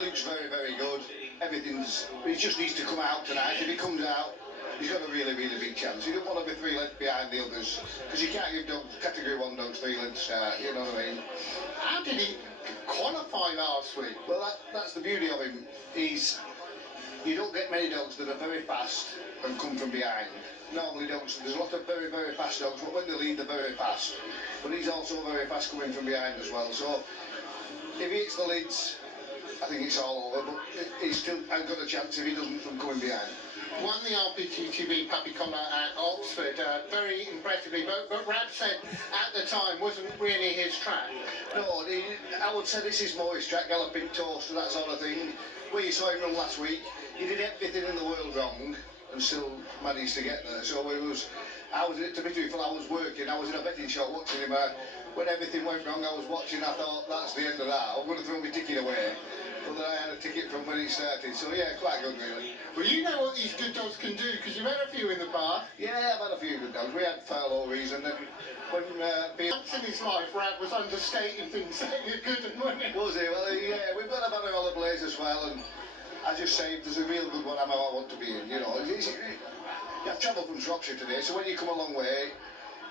Looks very, very good. He just needs to come out tonight. If he comes out, he's got a really, really big chance. You don't want to be 3 lengths behind the others, because you can't give Category 1 dogs 3 lengths start, you know what I mean? How did he qualify last week? Well, that's the beauty of him. You don't get many dogs that are very fast and come from behind. Normally dogs, there's a lot of very, very fast dogs, but when they lead, they're very fast. But he's also very fast coming from behind as well. So if he hits the lids, I think it's all over, but he's still got a chance if he doesn't from coming behind. Won the RPTTB Puppy Collar at Oxford very impressively, but Rab said at the time wasn't really his track. No, I would say this is more his track, galloping toast and that sort of thing. Where you saw him run last week, he did everything in the world wrong and still managed to get there. So to be truthful, I was working, I was in a betting shop watching him. When everything went wrong, I was watching, I thought, that's the end of that, I'm going to throw my ticket away. But then I had a ticket from when it started, so yeah, quite good really. Well, you know what these good dogs can do, because you've had a few in the bar. Yeah, I've had a few good dogs. We had Farlowies, and then when once in his life, Rab was understating things, saying you're good and winning. Was he? Well, yeah, we've got a Banner on the Blaze as well, and I just say if there's a real good one, I want to be in, you know. I've travelled from Shropshire today, so when you come a long way,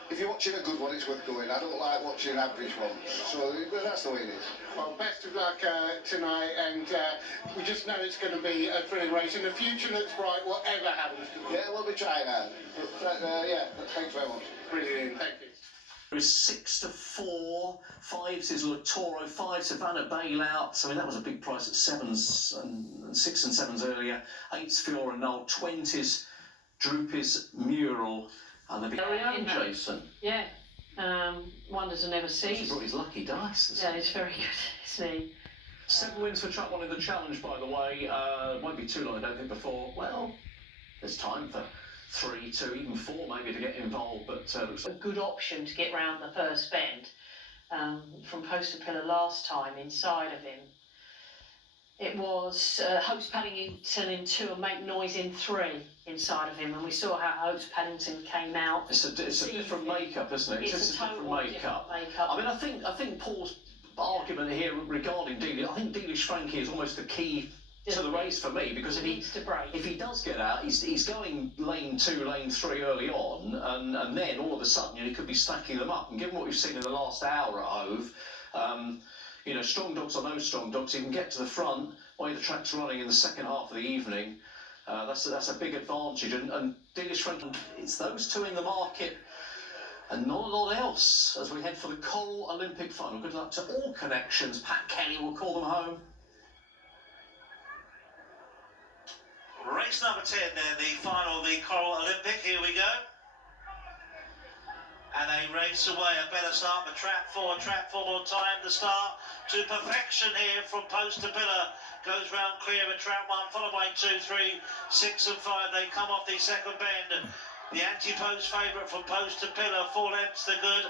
if you're watching a good one, it's worth going. I don't like watching average ones, so that's the way it is. Well, best of luck tonight, and we just know it's going to be a thrilling race, and the future looks bright, whatever happens. Yeah, we'll be trying hard. Yeah, thanks very much. Brilliant, thank you. It was 6-4, 5s is Latoro, 5 Savannah Bailouts. I mean, that was a big price at 7s and 6 and 7s earlier. 8s Fiora Null, 20s Droopy's Mural. And the very own Jason. Yeah, wonders and never cease. He brought his lucky dice. Yeah, he's very good, isn't he? 7 wins for Track 1 in the challenge, by the way. Won't be too long, I don't think, before. Well, there's time for 3, 2, even 4 maybe to get involved, but looks like a good option to get round the first bend. Fromposttopillar last time inside of him. It was Hopes Paddington in 2 and Make Noise in 3 inside of him, and we saw how Hopes Paddington came out. It's a different makeup, isn't it? It's a total different makeup. I mean, I think Paul's argument here regarding Dealish, I think Dealish Frankie is almost the key to the race for me, because if he does get out, he's going lane 2, lane 3 early on, and then all of a sudden he could be stacking them up. And given what we've seen in the last hour at Hove, you know, strong dogs or no strong dogs, he can get to the front while the track's running in the second half of the evening. That's a big advantage. And Dealish Frankie, it's those 2 in the market and not a lot else as we head for the Coral Olympic final. Good luck to all connections. Pat Kelly will call them home. Race number 10 then, the final of the Coral Olympic. Here we go. And they race away. A better start for Trap 4. Trap 4 more time to start to perfection here. Fromposttopillar goes round clear of Trap 1, followed by 2, 3, 6 and 5. They come off the second bend. The anti-post favourite Fromposttopillar, 4 lengths the good.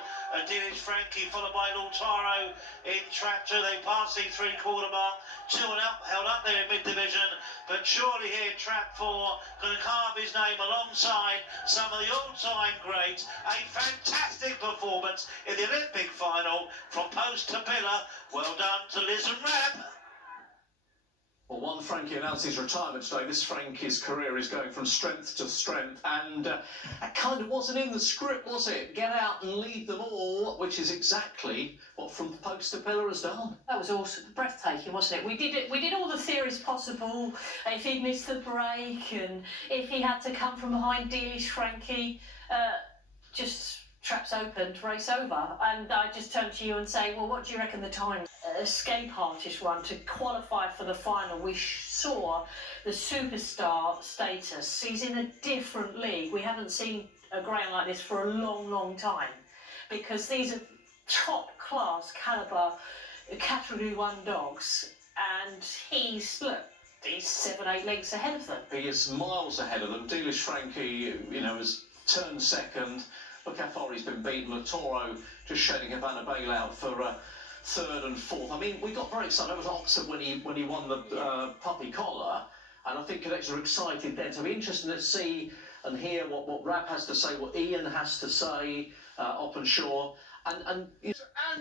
Dealish Frankie, followed by Lautaro in Trap 2. They pass the 3/4 mark. 2 and up, held up there in mid-division. But surely here, Trap 4 going to carve his name alongside some of the all-time greats. A fantastic performance in the Olympic final from Fromposttopillar. Well done to Liz and Rab. Well, one Frankie announced his retirement today. This Frankie's career is going from strength to strength, and that kind of wasn't in the script, was it? Get out and lead them all, which is exactly what Fromposttopillar has done. That was awesome, breathtaking, wasn't it? We did all the theories possible. If he'd missed the break, and if he had to come from behind Dealish Frankie, just traps opened, race over. And I just turn to you and say, well, what do you reckon the time? Escape artist run to qualify for the final. We saw the superstar status. He's in a different league. We haven't seen a greyhound like this for a long time, because these are top class caliber Category 1 dogs, and he's 7-8 lengths ahead of them. He is miles ahead of them. Dealish Frankie, you know, has turned second. Look how far he's been beaten. Latoro just shedding a Banner Bailout for 3rd and 4th. I mean, we got very excited. It was Oxford when he won the puppy collar, and I think connectors are excited then. So it'll be interesting to see and hear what Rab has to say, what Ian has to say, Openshaw, And And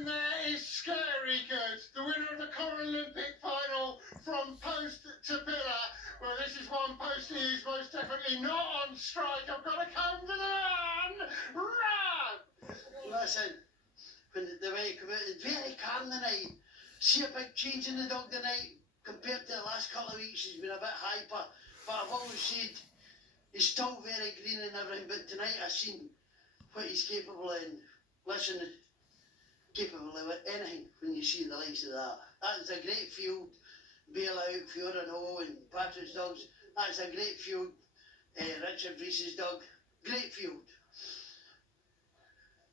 there is Scary Good, the winner of the Coral Olympic final from post to pillar. Well, this is one post who's most definitely not on strike. I've got to come to the man, Rob! Listen, when the way he come out, it's very calm tonight. See a big change in the dog tonight compared to the last couple of weeks. He's been a bit hyper, but I've always said he's still very green and everything. But tonight I've seen what he's capable of. And listen, capable of anything when you see the likes of that. That's a great field. Bailout, Fiora No and Patrick's dogs. That's a great field. Richard Reese's dog. Great field.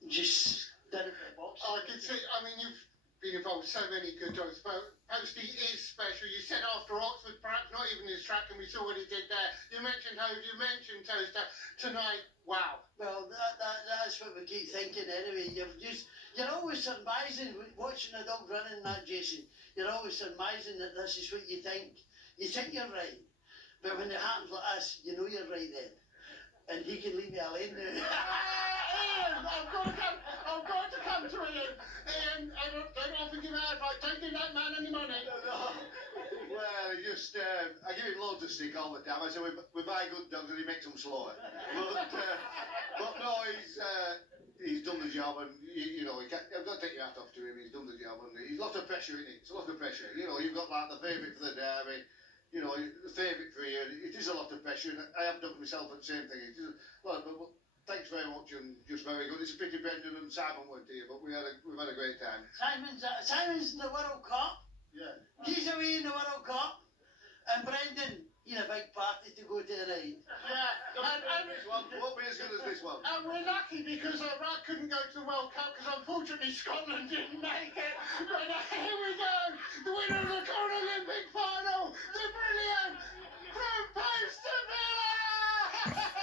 Just done it for the box. I can see, I mean, you've been involved with so many good dogs, but Posty is special. You said after Oxford, perhaps not even his track, and we saw what he did there. You mentioned Hove, you mentioned Toaster. Tonight, wow. Well, that's what we keep thinking anyway. You're always surmising, watching a dog running that, Jason. You're always surmising that this is what you think. You think you're right. But when it happens like this, you know you're right then. And he can leave me alone now. Ian, I've got to come to Ian. Ian, I don't often give out advice. Don't give that man any money. Well, I give him loads of stick all the time. I say we buy good dogs and he makes them slower. But no, he's done the job, and you know, I've got to take your hat off to him. He's done the job, and he's a lot of pressure in it. It's a lot of pressure. You know, you've got like the favourite for the derby. You know, the favourite for you. It is a lot of pressure, and I have done myself at the same thing. It is, well, but thanks very much, and just very good. It's a pity Brendan and Simon weren't here, but we've had a great time. Simon's in the World Cup. Yeah. He's away in the World Cup. And Brendan, he had a big party to go to tonight. Yeah, Won't be as good as this one. and we're lucky because Rod couldn't go to the World Cup because unfortunately Scotland didn't make it. But here we go, the winner of the Coral Olympic final, the brilliant Fromposttopillar!